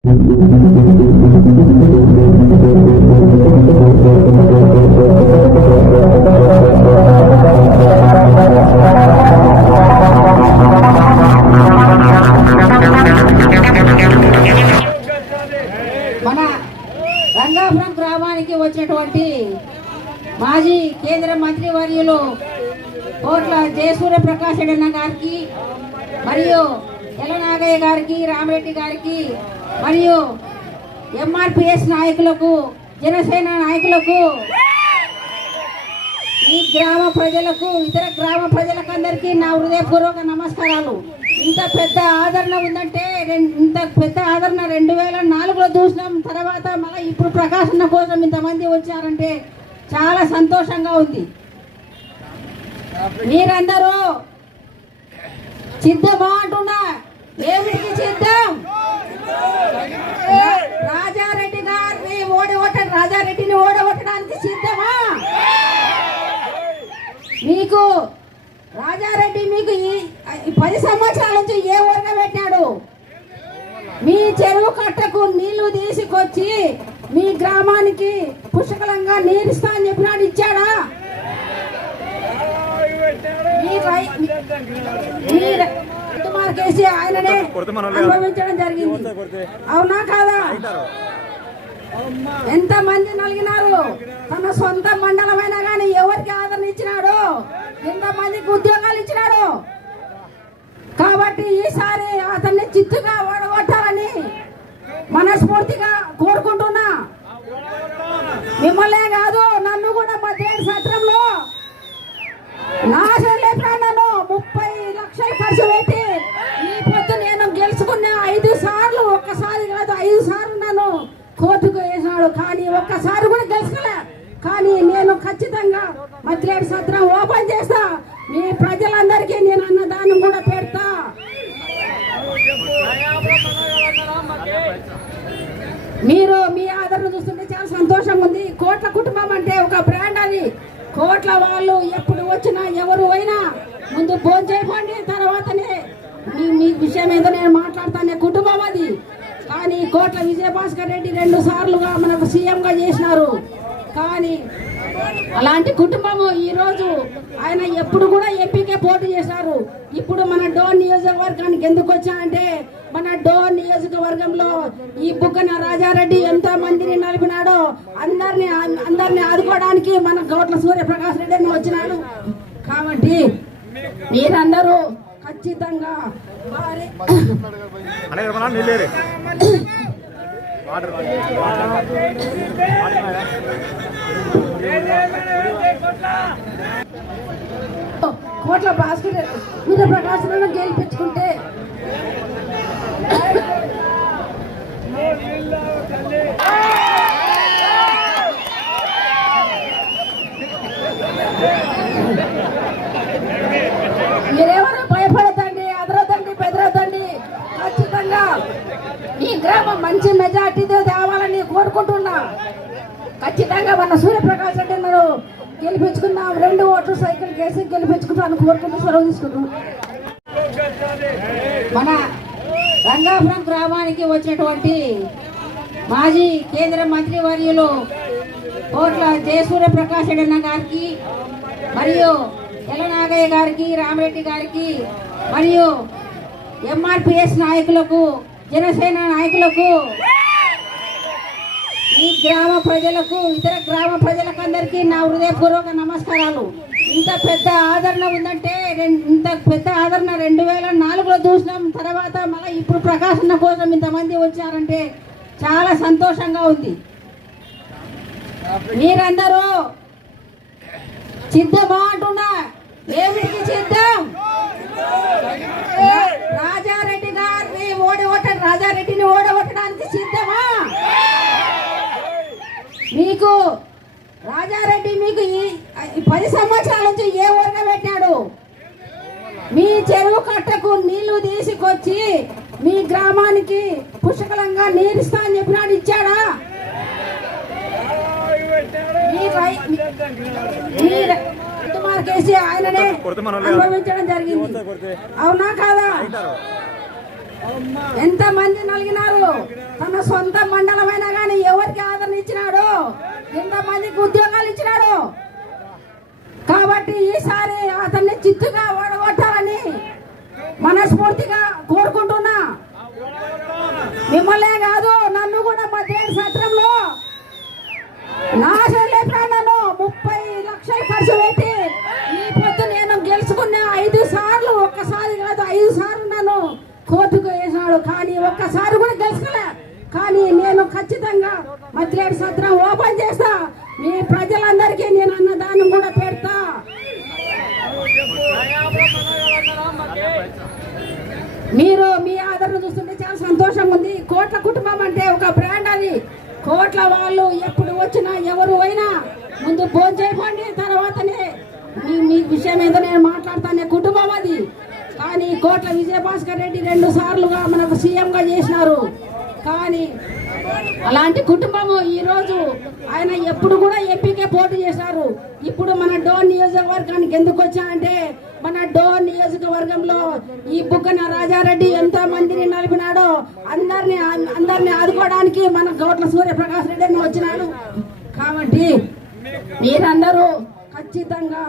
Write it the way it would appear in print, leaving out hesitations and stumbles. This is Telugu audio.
మన రంగాపురం గ్రామానికి వచ్చినటువంటి మాజీ కేంద్ర మంత్రి వర్యులు కోట్ల జయసూర్య ప్రకాష్ రెడ్డి గారికి మరియు ఎలనాగయ్య గారికి, రామరెడ్డి గారికి మరియు ఎంఆర్పిఎస్ నాయకులకు, జనసేన నాయకులకు, ఈ గ్రామ ప్రజలకు, ఇతర గ్రామ ప్రజలకు అందరికీ నా హృదయపూర్వక నమస్కారాలు. ఇంత పెద్ద ఆదరణ ఉందంటే, ఇంత పెద్ద ఆదరణ 2004లో చూసినాం. తర్వాత మళ్ళీ ఇప్పుడు ప్రకాశన కోసం ఇంతమంది వచ్చారంటే చాలా సంతోషంగా ఉంది. మీరందరూ సిద్ధమా అంటున్నా? ఏమిటికి సిద్ధం? రాజారెడ్డి గారిని రాజారెడ్డిని ఓడగొట్టడానికి సిద్ధమా? మీకు రాజారెడ్డి మీకు ఈ 10 సంవత్సరాల నుంచి ఏ వర్గం పెట్టాడు? మీ చెరువు కట్టకు నీళ్లు తీసుకొచ్చి మీ గ్రామానికి పుష్కలంగా నీరుస్తా అని చెప్పినాడు, ఇచ్చాడా? కేసీ ఆయననే అనుభవించడం జరిగింది, అవునా కాదా? ఎంత మంది నలిగినారు? తన సొంత మండలమైనా కానీ ఎవరికి ఆదరణ ఇచ్చినాడు? ఎంతమందికి ఉద్యోగాలు ఇచ్చినాడు? కాబట్టి ఈసారి అతన్ని చిత్తుగా ఓడగొట్టాలని మనస్ఫూర్తిగా కోరుకుంటున్నా. మిమ్మల్నే కాదు, నన్ను కూడా మధ్యాహ్న సత్రంలో నాశనం ప్రాణాలు 30 లక్షలు ఖర్చు పెట్టి ఈ పొద్దు నేను గెలుచుకున్న 5 సార్లు, ఒక్కసారి కాదు 5 సార్లు నన్ను కోర్టుకు వేసినాడు, కానీ ఒక్కసారి కూడా గెలుచుకోలే. కానీ నేను ఖచ్చితంగా మధ్యలేడు సత్రం ఓపెన్ చేస్తా. మీ ప్రజలందరికీ నేను అన్నదానం కూడా పెడతా. మీరు మీ ఆదరణ చూస్తుంటే చాలా సంతోషంగా ఉంది. కోట్ల కుటుంబం అంటే ఒక బ్రాండ్. అది కోట్ల వాళ్ళు ఎప్పుడు వచ్చినా ఎవరు అయినా ముందు ఫోన్ చేయకండి, తర్వాతనే మీ విషయం ఏదో నేను మాట్లాడతానే కుటుంబం అది. కానీ కోట్ల విజయభాస్కర్ రెడ్డి 2 సార్లుగా మనకు సీఎంగా చేసినారు. కానీ అలాంటి కుటుంబము ఈరోజు ఆయన ఎప్పుడు కూడా ఎంపీకే పోటీ చేశారు. ఇప్పుడు మన డోన్ నియోజకవర్గానికి ఎందుకు వచ్చా అంటే, మన డోన్ నియోజకవర్గంలో ఈ బుగ్గన రాజారెడ్డి ఎంతో మందిని నలిపినాడో అందరిని ఆదుకోవడానికి మన కోట్ల సూర్యప్రకాష్ రెడ్డి వచ్చినాడు. కాబట్టి మీరందరూ ఖచ్చితంగా కోట్ల భాస్కర్ మీద ప్రకాశంలో గెలిపించుకుంటే మీరెవరు భయపడతండి, అదరదండి, బెదరదండి. ఖచ్చితంగా ఈ గ్రామం మంచి మెజార్టీతో తేవాలని కోరుకుంటున్నా. ఖచ్చితంగా మన సూర్యప్రకాష్ రెడ్డి గెలిపించుకున్నాం. 2 ఓట్లు సైకిల్ కేసి గెలిపించుకుంటాను కోరుకుంటూ సెలవు తీసుకుంటాం. మన రంగాపురం గ్రామానికి వచ్చినటువంటి మాజీ కేంద్ర మంత్రి వర్యులు కోట్ల జయసూర్య ప్రకాష్ రెడ్డి గారికి మరియు ఎలనాగయ్య గారికి, రామరెడ్డి గారికి మరియు ఎంఆర్పిఎస్ నాయకులకు, జనసేన నాయకులకు, ఈ గ్రామ ప్రజలకు, ఇతర గ్రామ ప్రజలకు అందరికీ నా హృదయపూర్వక నమస్కారాలు. ఇంత పెద్ద ఆదరణ ఉందంటే, ఇంత పెద్ద ఆదరణ 2004లో చూసినాం. తర్వాత మళ్ళీ ఇప్పుడు ప్రకాశన కోసం ఇంతమంది వచ్చారంటే చాలా సంతోషంగా ఉంది. మీరందరూ సిద్ధమా అంటున్నా? ఏమిటికి సిద్ధం? రాజారెడ్డిని ఓడగొట్టడానికి సిద్ధమా? మీకు రాజారెడ్డి మీకు ఈ 10 సంవత్సరాల నుంచి ఏ వర్గం పెట్టాడు? మీ చెరువు కట్టకు నీళ్లు తీసుకొచ్చి మీ గ్రామానికి పుష్కలంగా నీరుస్తా అని చెప్పినాడు, ఇచ్చాడా? కేసీ ఆయననే అనుభవించడం జరిగింది, అవునా కాదా? ఎంత మంది నలిగినారు? తన సొంత మండలమైనా కానీ ఎవరికి ఆదరణ ఇచ్చినాడు, ఎంతమందికి ఉద్యోగాలు ఇచ్చినాడు. కాబట్టి ఈసారి అతన్ని చిత్తుగా ఓడగొట్టాలని మనస్ఫూర్తిగా కోరుకుంటున్నా. మిమ్మల్నే కాదు, నన్ను కూడా మధ్యాహ్న సత్రంలో నా నన్ను 30 లక్షలు ఖర్చు పెట్టి ఈ పొద్దు నేను గెలుచుకున్న 5 సార్లు, ఒక్కసారి కాదు 5 సార్లు నన్ను కోర్టుకు వేసినాడు. కానీ ఒక్కసారి కూడా గెలుచుకోలే. కానీ నేను ఖచ్చితంగా మధ్యలేడు సత్రం ఓపెన్ చేస్తా. మీ ప్రజలందరికీ నేను అన్నదానం కూడా పెడతా. మీరు మీ ఆదరణ చూస్తుంటే చాలా సంతోషంగా ఉంది. కోట్ల కుటుంబం అంటే ఒక బ్రాండ్ అది. కోట్ల వాళ్ళు ఎప్పుడు వచ్చినా ఎవరు అయినా ముందు భోజనం చేయకండి, తర్వాతనే మీ విషయం ఏదో నేను మాట్లాడతానే. కుటుంబం అది. కానీ కోట్ల విజయభాస్కర్ రెడ్డి 2 సార్లుగా మనకు సీఎంగా చేసినారు. కానీ అలాంటి కుటుంబము ఈరోజు ఆయన ఎప్పుడు కూడా ఎంపీకే పోటీ చేశారు. ఇప్పుడు మన డోన్ నియోజకవర్గానికి ఎందుకు వచ్చా అంటే, మన డోన్ నియోజకవర్గంలో ఈ బుగ్గన రాజారెడ్డి ఎంతో మందిని నలిపినాడో అందరిని ఆదుకోవడానికి మన గౌట్ల సూర్యప్రకాష్ రెడ్డి వచ్చినాడు. కాబట్టి మీరందరూ ఖచ్చితంగా